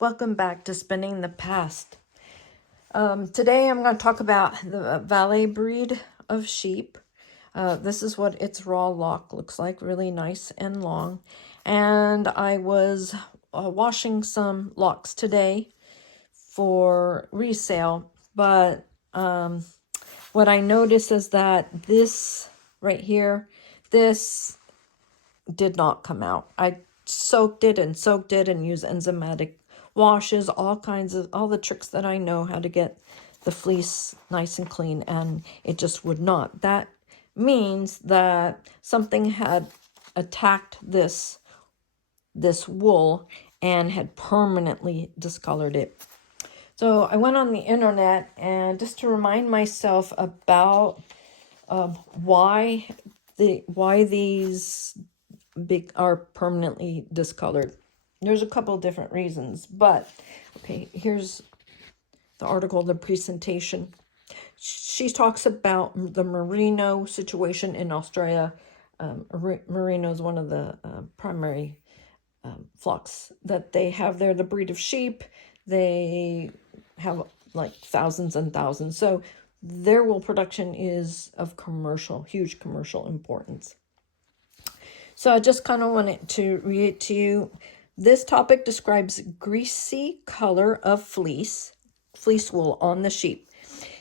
Welcome back to Spinning the Past. Today I'm going to talk about the Valais breed of sheep. This is what its raw lock looks like, really nice and long. And I was washing some locks today for resale, but what I noticed is that this right here, this did not come out. I soaked it and used enzymatic washes, all the tricks that I know how to get the fleece nice and clean, and it just would not. That means that something had attacked this wool and had permanently discolored it. So I went on the internet and just to remind myself about why these are permanently discolored. There's a couple of different reasons, but okay, here's the article, the presentation. She talks about the merino situation in Australia. Merino is one of the primary flocks that they have there, the breed of sheep. They have like thousands and thousands. So their wool production is of huge commercial importance. So I just kind of wanted to read it to you. This topic describes greasy color of fleece wool on the sheep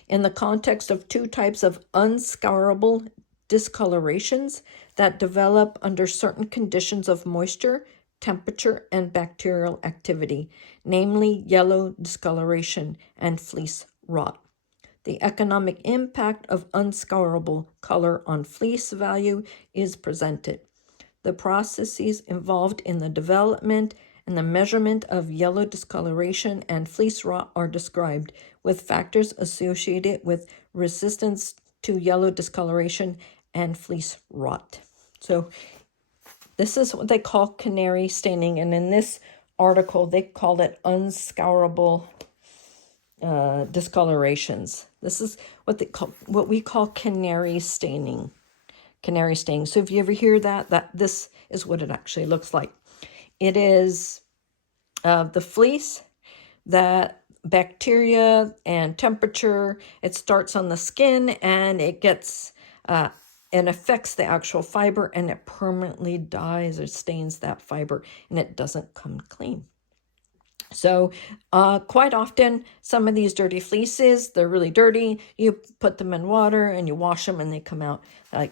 in the context of two types of unscourable discolorations that develop under certain conditions of moisture, temperature, and bacterial activity, namely yellow discoloration and fleece rot. The economic impact of unscourable color on fleece value is presented. The processes involved in the development and the measurement of yellow discoloration and fleece rot are described, with factors associated with resistance to yellow discoloration and fleece rot. So this is what they call canary staining, and in this article they called it unscourable discolorations. This is what we call canary staining. Canary staining. So if you ever hear that this is what it actually looks like. It is the fleece, that bacteria and temperature, it starts on the skin and it gets and affects the actual fiber, and it permanently dyes or stains that fiber, and it doesn't come clean. So quite often, some of these dirty fleeces, they're really dirty. You put them in water and you wash them and they come out like,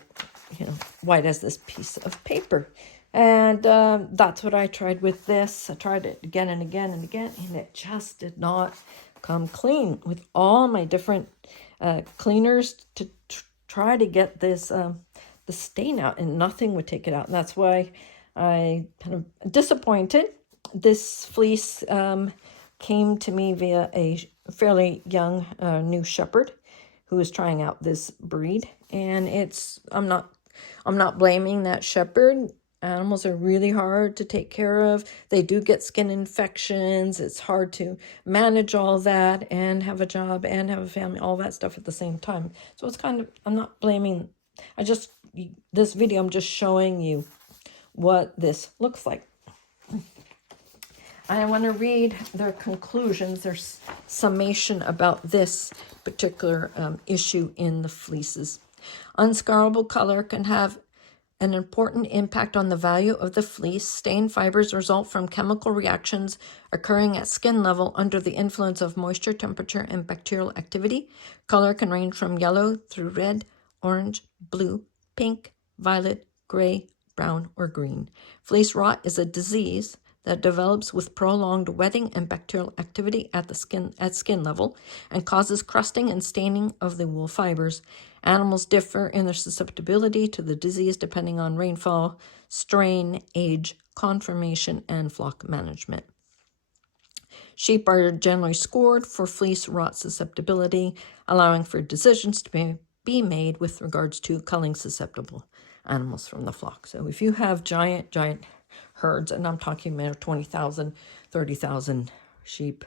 white as this piece of paper. And that's what I tried with this. I tried it again and again and again, and it just did not come clean with all my different cleaners to try to get this the stain out, and nothing would take it out. And that's why I kind of disappointed. This fleece came to me via a fairly young new shepherd who was trying out this breed, and I'm not blaming that shepherd. Animals are really hard to take care of. They do get skin infections. It's hard to manage all that and have a job and have a family, all that stuff at the same time. So it's kind of, I'm not blaming. This video, I'm just showing you what this looks like. I want to read their conclusions, their summation about this particular issue in the fleeces. Unscourable color can have an important impact on the value of the fleece. Stained fibers result from chemical reactions occurring at skin level under the influence of moisture, temperature, and bacterial activity. Color can range from yellow through red, orange, blue, pink, violet, gray, brown, or green. Fleece rot is a disease that develops with prolonged wetting and bacterial activity at skin level and causes crusting and staining of the wool fibers. Animals differ in their susceptibility to the disease depending on rainfall, strain, age, conformation, and flock management. Sheep are generally scored for fleece rot susceptibility, allowing for decisions to be made with regards to culling susceptible animals from the flock. So if you have giant herds, and I'm talking about 20,000, 30,000 sheep,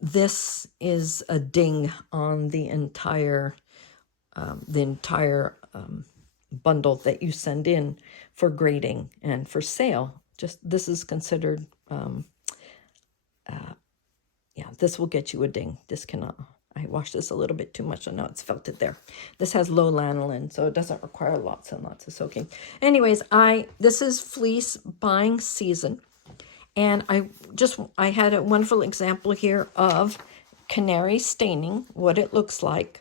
this is a ding on the entire bundle that you send in for grading and for sale. Just this is considered Yeah, this will get you a ding. This cannot. I washed this a little bit too much, so now it's felted there. This has low lanolin, so it doesn't require lots and lots of soaking. Anyways, this is fleece buying season, and I had a wonderful example here of canary staining, what it looks like.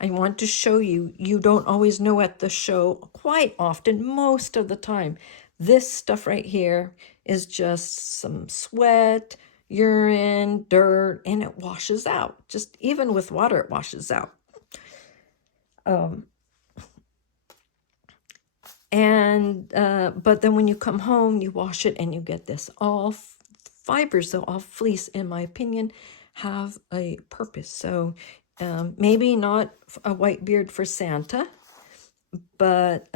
I want to show you, you don't always know at the show, quite often, most of the time. This stuff right here is just some sweat, urine, dirt, and it washes out. Just even with water, it washes out. But then when you come home, you wash it and you get this. All fibers, so all fleece, in my opinion, have a purpose. So maybe not a white beard for Santa, but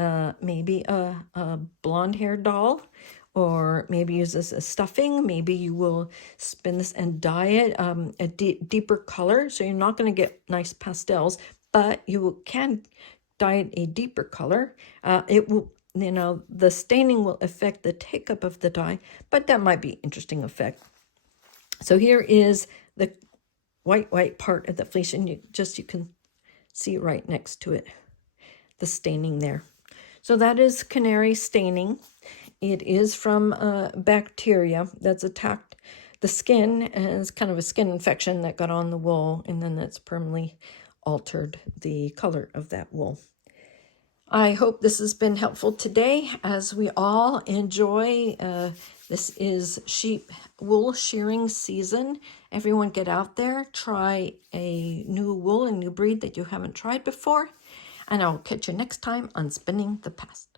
maybe a blonde-haired doll, or maybe use this as stuffing. Maybe you will spin this and dye it a deeper color, so you're not going to get nice pastels, but you can dye it a deeper color. It will, the staining will affect the take-up of the dye, but that might be interesting effect. So here is the white part of the fleece, and you can see right next to it the staining there. So that is canary staining. It is from bacteria that's attacked the skin, and it's kind of a skin infection that got on the wool, and then that's permanently altered the color of that wool. I hope this has been helpful today as we all enjoy. This is sheep wool shearing season. Everyone get out there, try a new wool, a new breed that you haven't tried before. And I'll catch you next time on Spinning the Past.